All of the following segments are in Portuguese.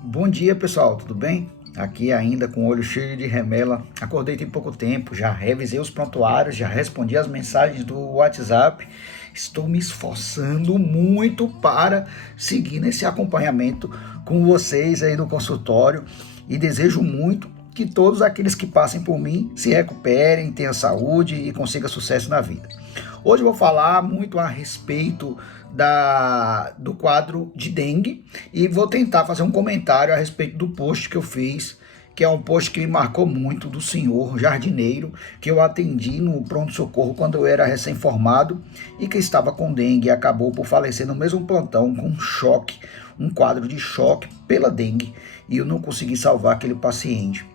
Bom dia, pessoal, tudo bem? Aqui ainda com o olho cheio de remela. Acordei tem pouco tempo, já revisei os prontuários, já respondi as mensagens do WhatsApp. Estou me esforçando muito para seguir nesse acompanhamento com vocês aí no consultório e desejo muito que todos aqueles que passem por mim se recuperem, tenham saúde e consigam sucesso na vida. Hoje eu vou falar muito a respeito do quadro de dengue e vou tentar fazer um comentário a respeito do post que eu fiz, que é um post que me marcou muito, do senhor jardineiro que eu atendi no pronto-socorro quando eu era recém-formado e que estava com dengue e acabou por falecer no mesmo plantão com um choque, um quadro de choque pela dengue, e eu não consegui salvar aquele paciente.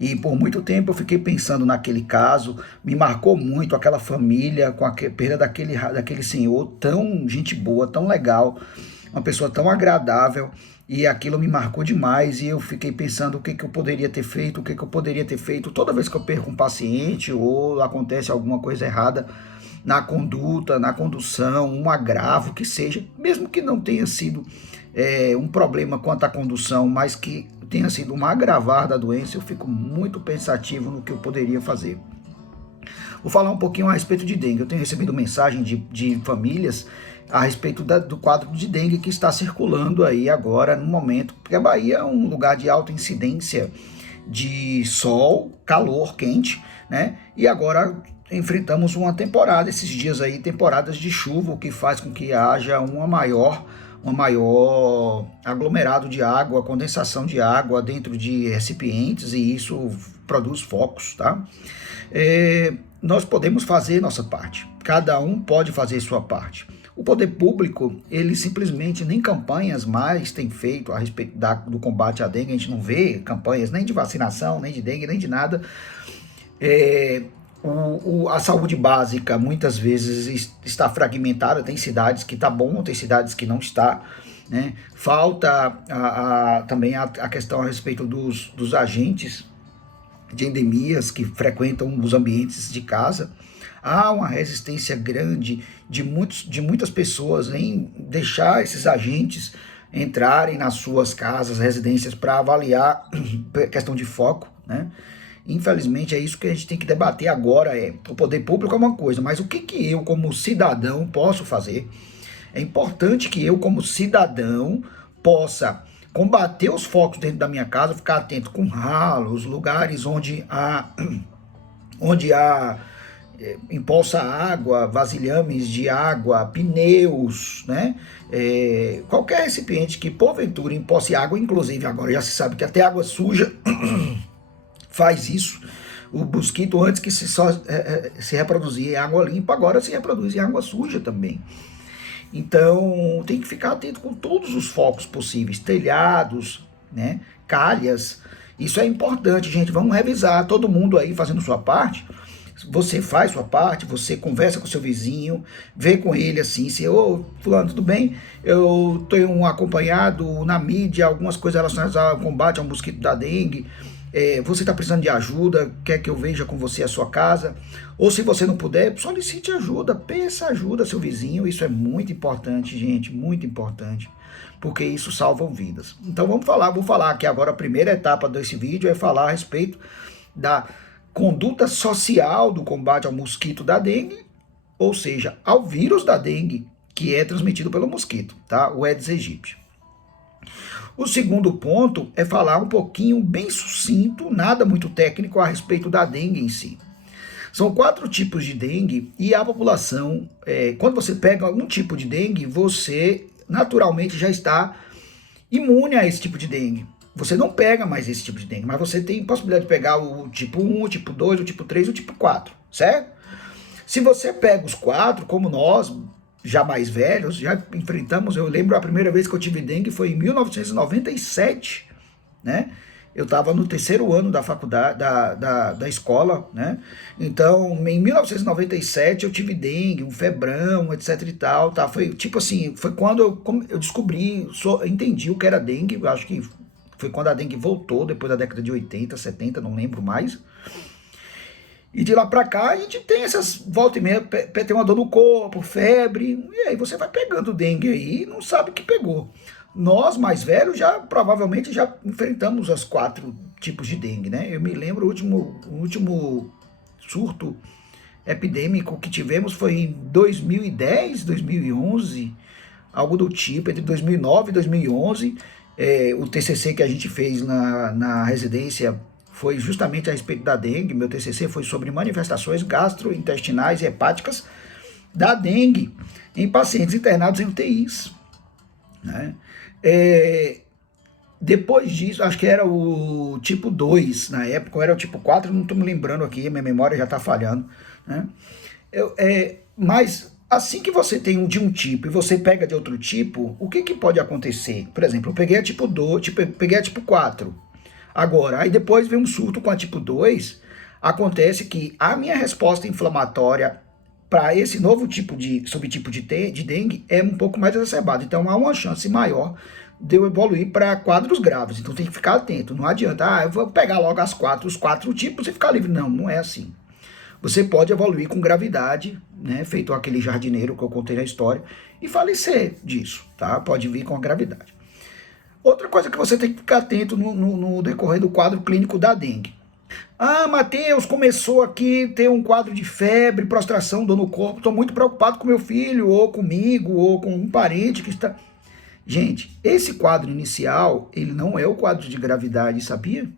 E por muito tempo eu fiquei pensando naquele caso, me marcou muito aquela família com a perda daquele senhor, tão gente boa, tão legal, uma pessoa tão agradável, e aquilo me marcou demais, e eu fiquei pensando o que, que eu poderia ter feito, o que, que eu poderia ter feito. Toda vez que eu perco um paciente ou acontece alguma coisa errada na conduta, na condução, um agravo que seja, mesmo que não tenha sido um problema quanto à condução, mas que tenha sido um agravar da doença, eu fico muito pensativo no que eu poderia fazer. Vou falar um pouquinho a respeito de dengue. Eu tenho recebido mensagem de famílias a respeito do quadro de dengue que está circulando aí agora, no momento, porque a Bahia é um lugar de alta incidência de sol, calor, quente, né? E agora enfrentamos uma temporada, esses dias aí, temporadas de chuva, o que faz com que haja um maior aglomerado de água, condensação de água dentro de recipientes, e isso produz focos, tá? Nós podemos fazer nossa parte, cada um pode fazer sua parte. O poder público, ele simplesmente nem campanhas mais tem feito a respeito do combate à dengue. A gente não vê campanhas nem de vacinação, nem de dengue, nem de nada. A saúde básica muitas vezes está fragmentada, tem cidades que está bom, tem cidades que não está, né? Falta também a questão a respeito dos agentes de endemias que frequentam os ambientes de casa. Há uma resistência grande de muitas pessoas em deixar esses agentes entrarem nas suas casas, residências, para avaliar questão de foco, né? Infelizmente é isso que a gente tem que debater agora. O poder público é uma coisa, mas o que eu como cidadão posso fazer? É importante que eu como cidadão possa combater os focos dentro da minha casa, ficar atento com ralos, lugares onde há empoça água, vasilhames de água, pneus, né? Qualquer recipiente que porventura empoce água, inclusive agora já se sabe que até água suja faz isso. O mosquito, antes que se reproduzia em água limpa, agora se reproduz em água suja também. Então tem que ficar atento com todos os focos possíveis, telhados, né, calhas. Isso é importante, gente. Vamos revisar, todo mundo aí fazendo sua parte. Você faz sua parte, você conversa com seu vizinho, vê com ele assim, se, ô, fulano, tudo bem? Eu tenho acompanhado na mídia algumas coisas relacionadas ao combate ao mosquito da dengue. Você está precisando de ajuda, quer que eu veja com você a sua casa? Ou se você não puder, solicite ajuda, peça ajuda ao seu vizinho. Isso é muito importante, gente, muito importante, porque isso salva vidas. Então vou falar aqui agora, a primeira etapa desse vídeo é falar a respeito da conduta social do combate ao mosquito da dengue, ou seja, ao vírus da dengue, que é transmitido pelo mosquito, tá? O Aedes aegypti. O segundo ponto é falar um pouquinho bem sucinto, nada muito técnico, a respeito da dengue em si. São 4 tipos de dengue e a população, quando você pega um tipo de dengue, você naturalmente já está imune a esse tipo de dengue. Você não pega mais esse tipo de dengue, mas você tem possibilidade de pegar o tipo 1, o tipo 2, o tipo 3 e o tipo 4, certo? Se você pega os 4, como nós, já mais velhos, já enfrentamos, eu lembro a primeira vez que eu tive dengue foi em 1997, né? Eu estava no 3º ano da faculdade, da escola, né? Então, em 1997 eu tive dengue, um febrão, etc e tal, tá? Foi tipo assim, foi quando eu descobri, entendi o que era dengue. Eu acho que foi quando a dengue voltou, depois da década de 80, 70, não lembro mais. E de lá pra cá a gente tem essas volta e meia, tem uma dor no corpo, febre, e aí você vai pegando dengue aí e não sabe que pegou. Nós, mais velhos, provavelmente já enfrentamos os 4 tipos de dengue, né? Eu me lembro, o último surto epidêmico que tivemos foi em 2010, 2011, algo do tipo, entre 2009 e 2011. O TCC que a gente fez na residência foi justamente a respeito da dengue. Meu TCC foi sobre manifestações gastrointestinais e hepáticas da dengue em pacientes internados em UTIs, né? Depois disso, acho que era o tipo 2 na época, ou era o tipo 4, não estou me lembrando aqui, minha memória já está falhando, né? Mas assim que você tem de um tipo e você pega de outro tipo, o que pode acontecer? Por exemplo, eu peguei a tipo 2, peguei a tipo 4. Agora, aí depois vem um surto com a tipo 2, acontece que a minha resposta inflamatória para esse novo subtipo de dengue é um pouco mais exacerbada. Então há uma chance maior de eu evoluir para quadros graves. Então tem que ficar atento. Não adianta, eu vou pegar logo os 4 tipos e ficar livre. Não, não é assim. Você pode evoluir com gravidade, né? Feito aquele jardineiro que eu contei na história, e falecer disso, tá? Pode vir com a gravidade. Outra coisa que você tem que ficar atento no decorrer do quadro clínico da dengue. Ah, Matheus, começou aqui a ter um quadro de febre, prostração, dor no corpo. Estou muito preocupado com meu filho, ou comigo, ou com um parente que está... Gente, esse quadro inicial, ele não é o quadro de gravidade, sabia?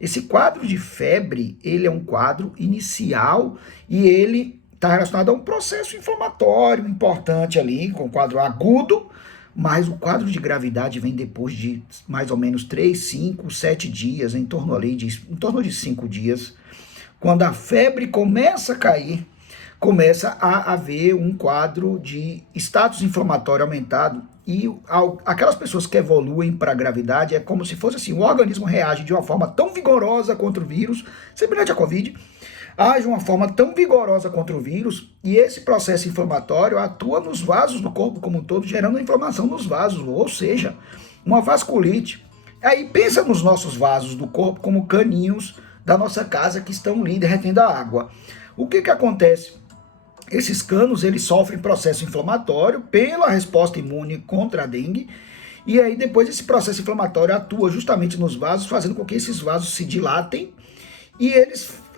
Esse quadro de febre, ele é um quadro inicial e ele está relacionado a um processo inflamatório importante ali, com quadro agudo, mas o quadro de gravidade vem depois de mais ou menos 3, 5, 7 dias, em torno de 5 dias, quando a febre começa a cair, começa a haver um quadro de status inflamatório aumentado, e aquelas pessoas que evoluem para a gravidade é como se fosse assim, o organismo reage de uma forma tão vigorosa contra o vírus, semelhante à Covid, age de uma forma tão vigorosa contra o vírus, e esse processo inflamatório atua nos vasos do corpo como um todo, gerando inflamação nos vasos, ou seja, uma vasculite. Aí pensa nos nossos vasos do corpo como caninhos da nossa casa que estão ali derretendo a água. O que acontece? Esses canos, eles sofrem processo inflamatório pela resposta imune contra a dengue, e aí depois esse processo inflamatório atua justamente nos vasos, fazendo com que esses vasos se dilatem e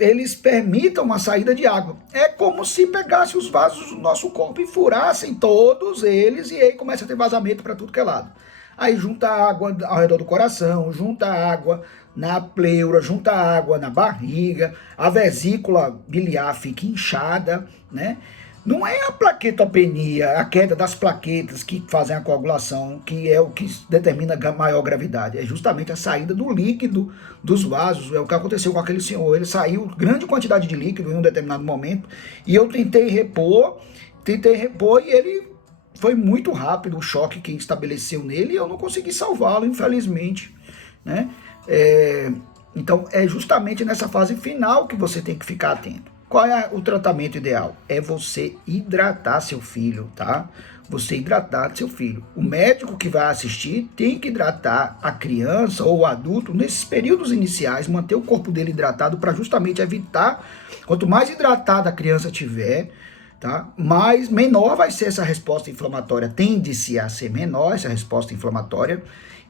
eles permitam uma saída de água. É como se pegasse os vasos do nosso corpo e furassem todos eles, e aí começa a ter vazamento para tudo que é lado. Aí junta água ao redor do coração, junta água na pleura, junta água na barriga, a vesícula biliar fica inchada, né? Não é a plaquetopenia, a queda das plaquetas que fazem a coagulação, que é o que determina a maior gravidade. É justamente a saída do líquido dos vasos. É o que aconteceu com aquele senhor. Ele saiu grande quantidade de líquido em um determinado momento, e eu tentei repor e ele foi muito rápido o choque que estabeleceu nele, e eu não consegui salvá-lo, infelizmente, né? Então é justamente nessa fase final que você tem que ficar atento. Qual é o tratamento ideal? É você hidratar seu filho, tá? Você hidratar seu filho. O médico que vai assistir tem que hidratar a criança ou o adulto nesses períodos iniciais, manter o corpo dele hidratado para justamente evitar, quanto mais hidratada a criança tiver, tá? Menor vai ser essa resposta inflamatória, tende-se a ser menor essa resposta inflamatória,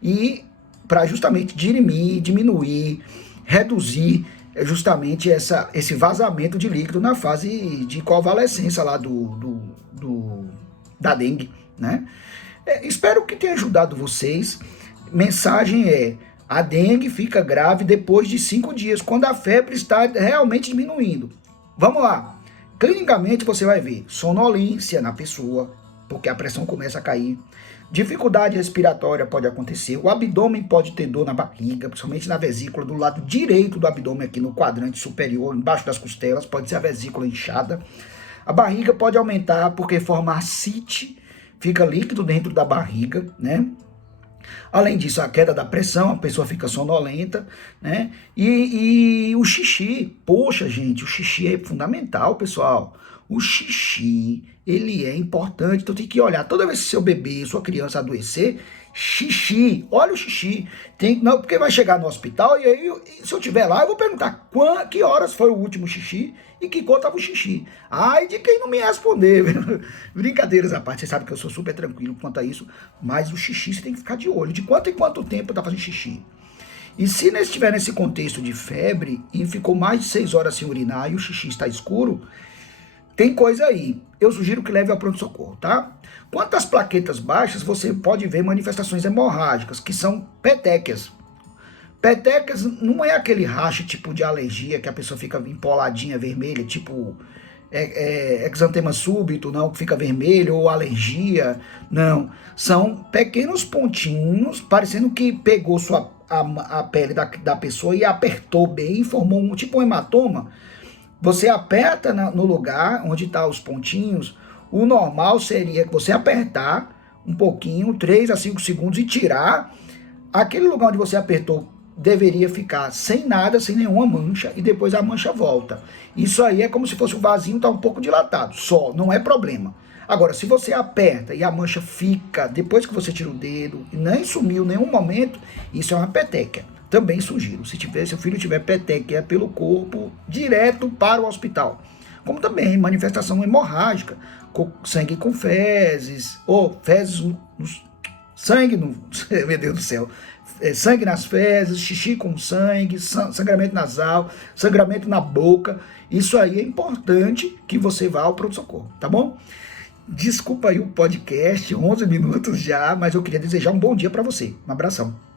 e para justamente diminuir, reduzir justamente esse vazamento de líquido na fase de convalescência lá da dengue, né? Espero que tenha ajudado vocês. Mensagem é: a dengue fica grave depois de 5 dias, quando a febre está realmente diminuindo. Vamos lá. Clinicamente você vai ver sonolência na pessoa, porque a pressão começa a cair. Dificuldade respiratória pode acontecer, o abdômen pode ter dor na barriga, principalmente na vesícula, do lado direito do abdômen, aqui no quadrante superior, embaixo das costelas, pode ser a vesícula inchada. A barriga pode aumentar porque forma ascite, fica líquido dentro da barriga, né? Além disso, a queda da pressão, a pessoa fica sonolenta, né? E o xixi, poxa gente, o xixi é fundamental, pessoal. O xixi, ele é importante, então tem que olhar. Toda vez que seu bebê, sua criança adoecer, xixi, olha o xixi. Não, porque vai chegar no hospital e aí, se eu estiver lá, eu vou perguntar que horas foi o último xixi e que cor estava o xixi. Ai, de quem não me responder. Brincadeiras à parte, você sabe que eu sou super tranquilo quanto a isso, mas o xixi você tem que ficar de olho. De quanto em quanto tempo tá fazendo xixi? E se estiver nesse contexto de febre e ficou mais de 6 horas sem urinar e o xixi está escuro, tem coisa aí. Eu sugiro que leve ao pronto-socorro, tá? Quanto às plaquetas baixas, você pode ver manifestações hemorrágicas, que são petequias. Petequias não é aquele racho tipo de alergia que a pessoa fica empoladinha, vermelha, tipo exantema súbito, não, que fica vermelho, ou alergia. Não. São pequenos pontinhos, parecendo que pegou a pele da pessoa e apertou bem e formou tipo um hematoma. Você aperta no lugar onde estão os pontinhos. O normal seria que você apertar um pouquinho, 3 a 5 segundos, e tirar. Aquele lugar onde você apertou deveria ficar sem nada, sem nenhuma mancha, e depois a mancha volta. Isso aí é como se fosse o vasinho tá um pouco dilatado, só, não é problema. Agora, se você aperta e a mancha fica, depois que você tira o dedo, e nem sumiu em nenhum momento, isso é uma petequia. Também sugiro, se seu filho tiver petequia pelo corpo, direto para o hospital. Como também manifestação hemorrágica, sangue com fezes, ou fezes, sangue no, meu Deus do céu, sangue nas fezes, xixi com sangue, sangramento nasal, sangramento na boca. Isso aí é importante que você vá ao pronto-socorro, tá bom? Desculpa aí o podcast, 11 minutos já, mas eu queria desejar um bom dia para você. Um abração.